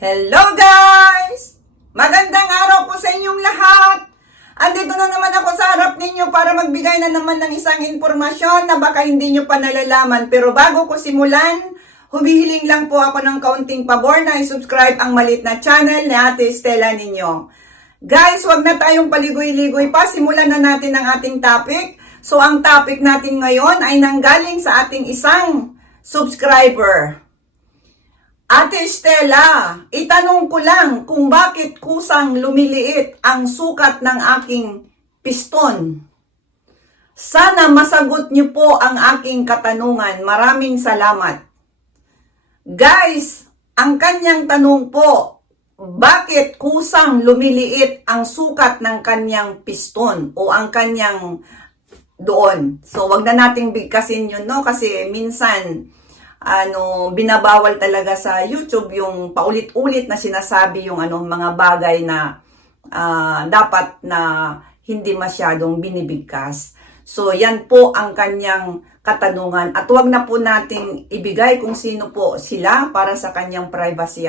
Hello guys! Magandang araw po sa inyong lahat! Andito na naman ako sa harap ninyo para magbigay na naman ng isang impormasyon na baka hindi nyo pa nalalaman. Pero bago ko simulan, humihiling lang po ako ng kaunting pabor na i-subscribe ang maliit na channel ni Ate Stella ninyo. Guys, wag na tayong paligoy-ligoy pa. Simulan na natin ang ating topic. So ang topic natin ngayon ay nanggaling sa ating isang subscriber. Ate Stella, itanong ko lang kung bakit kusang lumiliit ang sukat ng aking piston. Sana masagot niyo po ang aking katanungan. Maraming salamat. Guys, ang kanyang tanong po, bakit kusang lumiliit ang sukat ng kanyang piston o ang kanyang doon? So, wag na nating bigkasin yun, no? Kasi minsan, binabawal talaga sa YouTube yung paulit-ulit na sinasabi yung mga bagay na dapat na hindi masyadong binibigkas. So, yan po ang kanyang katanungan. At wag na po nating ibigay kung sino po sila para sa kanyang privacy,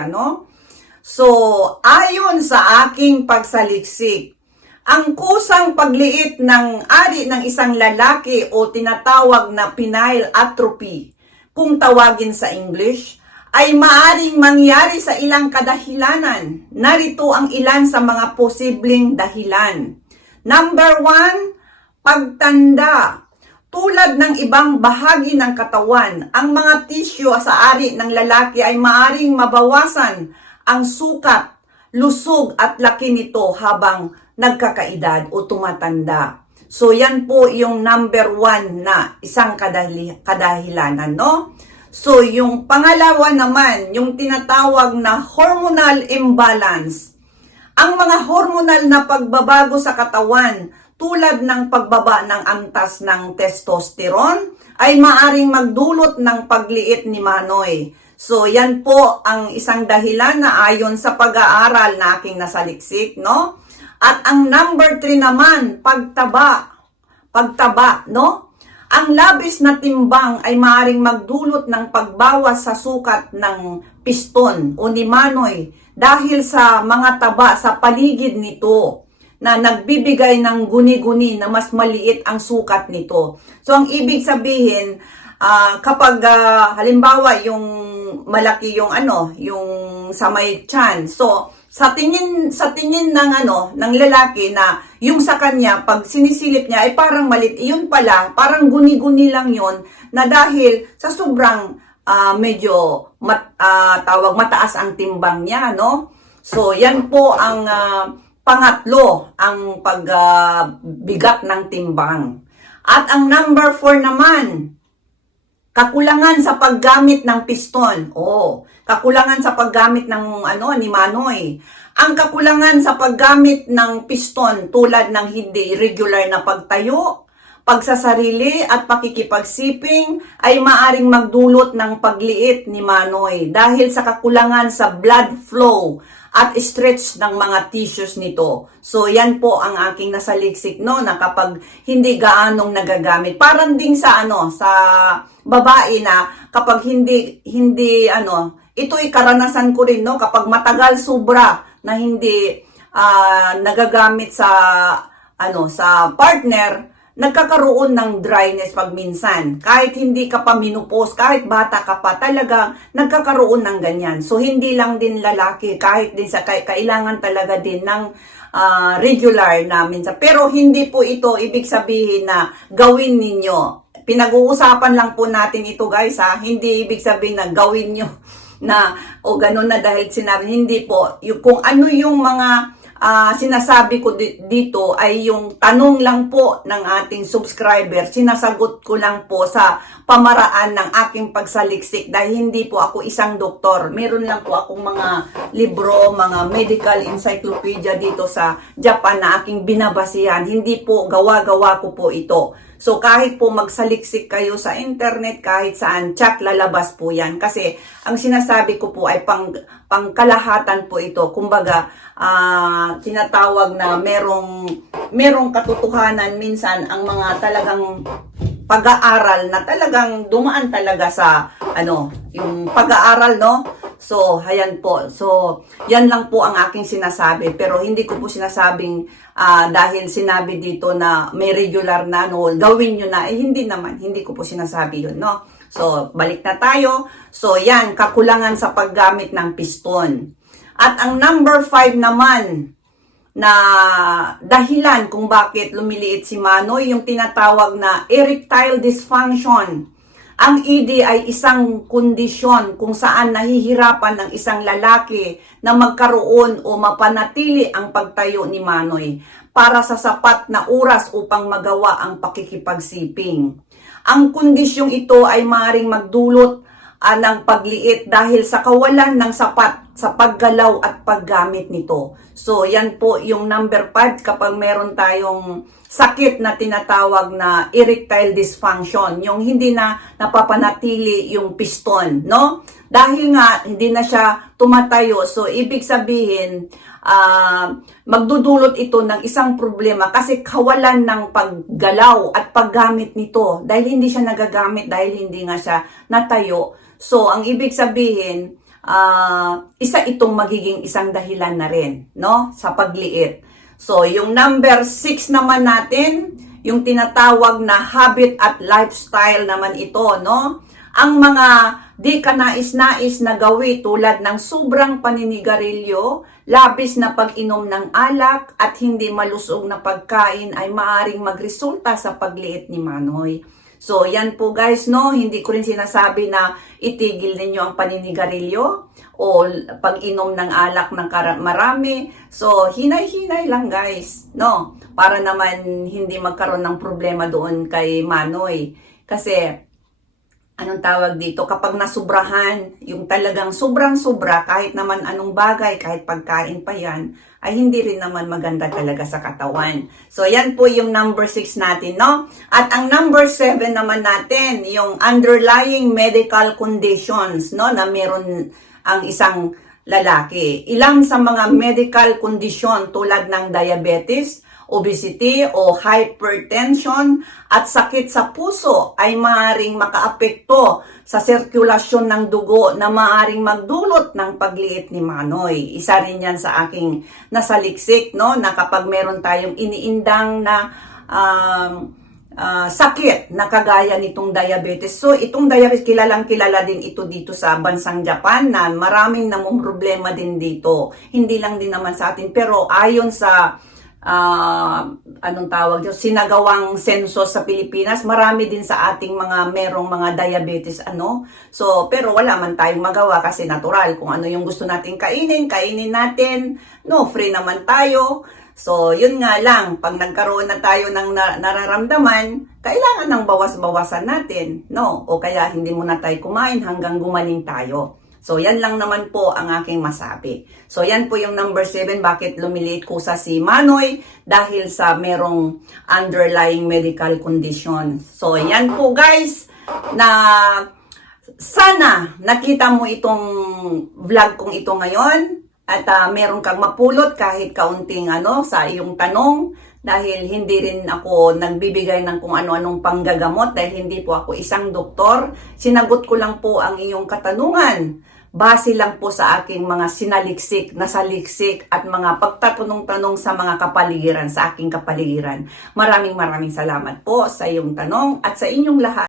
So, ayon sa aking pagsaliksik, ang kusang pagliit ng ari ng isang lalaki o tinatawag na penile atrophy, kung tawagin sa English, ay maaring mangyari sa ilang kadahilanan. Narito ang ilan sa mga posibleng dahilan. Number 1, pagtanda. Tulad ng ibang bahagi ng katawan, ang mga tissue sa ari ng lalaki ay maaring mabawasan ang sukat, lusog at laki nito habang nagkakaedad o tumatanda. So, yan po yung number 1 na isang kadahilanan, no? So, yung pangalawa naman, yung tinatawag na hormonal imbalance. Ang mga hormonal na pagbabago sa katawan, tulad ng pagbaba ng antas ng testosterone, ay maaring magdulot ng pagliit ni Manoy. So, yan po ang isang dahilan na ayon sa pag-aaral na aking nasaliksik, no? At ang number 3 naman, pagtaba, no? Ang labis na timbang ay maaaring magdulot ng pagbawas sa sukat ng piston o ni Manoy dahil sa mga taba sa paligid nito na nagbibigay ng guni-guni na mas maliit ang sukat nito. So, ang ibig sabihin, kapag halimbawa yung malaki yung yung sa may tiyan. So, sa tingin ng lalaki na yung sa kanya pag sinisilip niya ay parang malit, iyon pala parang guni-guni lang yon na dahil sa sobrang medyo mataas ang timbang niya, no? So yan po ang pangatlo, ang pagbigat ng timbang. At ang number 4 naman, kakulangan sa paggamit ng piston. Kakulangan sa paggamit ng ni Manoy. Ang kakulangan sa paggamit ng piston tulad ng hindi regular na pagtayo, pagsasarili at pakikipagsiping ay maaring magdulot ng pagliit ni Manoy dahil sa kakulangan sa blood flow at stretch ng mga tissues nito. So, yan po ang aking nasaliksik, no, na kapag hindi gaanong nagagamit. Parang ding sa sa babae na kapag hindi ito'y karanasan ko rin, no, kapag matagal sobra na hindi nagagamit sa sa partner, nagkakaroon ng dryness pag minsan. Kahit hindi ka pa menopause, kahit bata ka pa, talagang nagkakaroon ng ganyan. So, hindi lang din lalaki, kahit din sa kailangan talaga din ng regular na minsan. Pero hindi po ito ibig sabihin na gawin ninyo. Pinag-uusapan lang po natin ito, guys, ha. Hindi ibig sabihin na gawin nyo na ganun na dahil sinabi. Hindi po. Kung ano yung mga sinasabi ko dito ay yung tanong lang po ng ating subscriber. Sinasagot ko lang po sa pamaraan ng aking pagsaliksik dahil hindi po ako isang doktor. Meron lang po akong mga libro, mga medical encyclopedia dito sa Japan na aking binabasihan. Hindi po gawa-gawa ko po ito. So, kahit po magsaliksik kayo sa internet, kahit saan, chat lalabas po yan. Kasi, ang sinasabi ko po ay pangkalahatan po ito. Kumbaga, tinatawag na merong katotohanan minsan ang mga talagang pag-aaral na talagang dumaan talaga sa yung pag-aaral, no? So, ayan po. So, yan lang po ang aking sinasabi. Pero hindi ko po sinasabing dahil sinabi dito na may regular na, no, gawin nyo na. Eh, hindi naman. Hindi ko po sinasabi yun, no. So, balik na tayo. So, yan, kakulangan sa paggamit ng piston. At ang number 5 naman, na dahilan kung bakit lumiliit si Manoy, yung tinatawag na erectile dysfunction. Ang ED ay isang kondisyon kung saan nahihirapan ng isang lalaki na magkaroon o mapanatili ang pagtayo ni Manoy para sa sapat na oras upang magawa ang pakikipagsiping. Ang kondisyong ito ay maaaring magdulot ng pagliit dahil sa kawalan ng sapat sa paggalaw at paggamit nito. So, yan po yung number 5 kapag meron tayong sakit na tinatawag na erectile dysfunction, yung hindi na napapanatili yung piston, no? Dahil nga hindi na siya tumatayo, so ibig sabihin magdudulot ito ng isang problema kasi kawalan ng paggalaw at paggamit nito dahil hindi siya nagagamit, dahil hindi nga siya natayo. So, ang ibig sabihin, isa itong magiging isang dahilan na rin, no? Sa pagliit. So, yung number 6 naman natin, yung tinatawag na habit at lifestyle naman ito, no? Ang mga di ka nais-nais na gawi tulad ng sobrang paninigarilyo, labis na pag-inom ng alak at hindi malusog na pagkain ay maaring magresulta sa pagliit ni Manoy. So, yan po guys, no? Hindi ko rin sinasabi na itigil ninyo ang paninigarilyo o pag-inom ng alak ng marami. So, hinay-hinay lang guys, no? Para naman hindi magkaroon ng problema doon kay Manoy. Kasi, anong tawag dito? Kapag nasubrahan, yung talagang sobrang-sobra, kahit naman anong bagay, kahit pagkain pa yan, ay hindi rin naman maganda talaga sa katawan. So, yan po yung number 6 natin, no? At ang number 7 naman natin, yung underlying medical conditions, no? Na meron ang isang lalaki. Ilang sa mga medical condition tulad ng diabetes, obesity o hypertension at sakit sa puso ay maaaring makaapekto sa sirkulasyon ng dugo na maaaring magdulot ng pagliit ni Manoy. Isa rin yan sa aking nasaliksik, no, na kapag meron tayong iniindang na sakit na kagaya nitong diabetes. So, itong diabetes, kilalang-kilala din ito dito sa bansang Japan na maraming namong problema din dito. Hindi lang din naman sa atin, pero ayon sa anong tawag yun, sinagawang sensus sa Pilipinas, marami din sa ating mga merong mga diabetes, ano. So, pero wala man tayong magawa kasi natural. Kung ano yung gusto natin kainin, kainin natin. No, free naman tayo. So, yun nga lang, pag nagkaroon na tayo ng nararamdaman, kailangan ng bawas-bawasan natin, no? O kaya hindi muna tayo kumain hanggang gumaling tayo. So, yan lang naman po ang aking masabi. So, yan po yung number 7, bakit lumiliit kusa si Manoy dahil sa merong underlying medical condition. So, yan po guys, na sana nakita mo itong vlog kong ito ngayon at meron kang mapulot kahit kaunting sa iyong tanong. Dahil hindi rin ako nagbibigay ng kung ano-anong panggagamot dahil hindi po ako isang doktor. Sinagot ko lang po ang iyong katanungan. Base lang po sa aking mga nasaliksik at mga pagtatanong-tanong sa mga kapaligiran, sa aking kapaligiran. Maraming salamat po sa iyong tanong at sa inyong lahat.